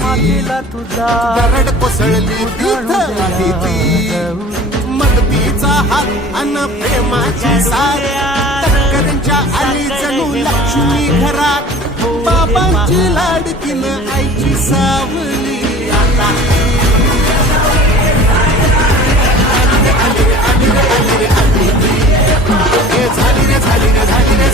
दरड कोसळली तीर्थ आली ती मदतीचा हात अन प्रेमाची साथ टक्करच्या आली जणू लक्ष्मी घरात बाबांची लाडकीन आईची सावली झाली रे झाली रे झाली रे